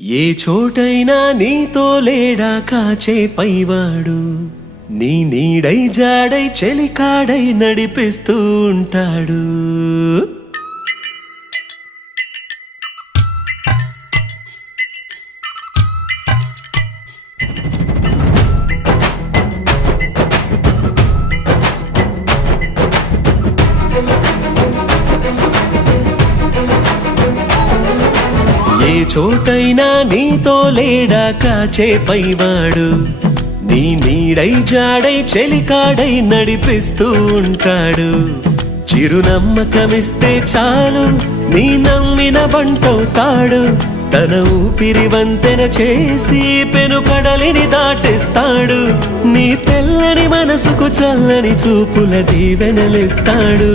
ఏ చోటైనా నీతో లేడా కాచే పైవాడు, నీ నీడై జాడై చెలికాడై నడిపిస్తూ ఉంటాడు. ఏ చోటైనా నీతో లేడా కాచే పైవాడు, నీ నీడై జాడై చెలికాడై నడిపిస్తూ ఉంటాడు. చిరునమ్మకమిస్తే చాలు నీ నమ్మిన బంటవుతాడు. తన ఊపిరి వంతెన చేసి పెను కడలిని దాటిస్తాడు. నీ తెల్లని మనసుకు చల్లని చూపుల దీవెనలిస్తాడు.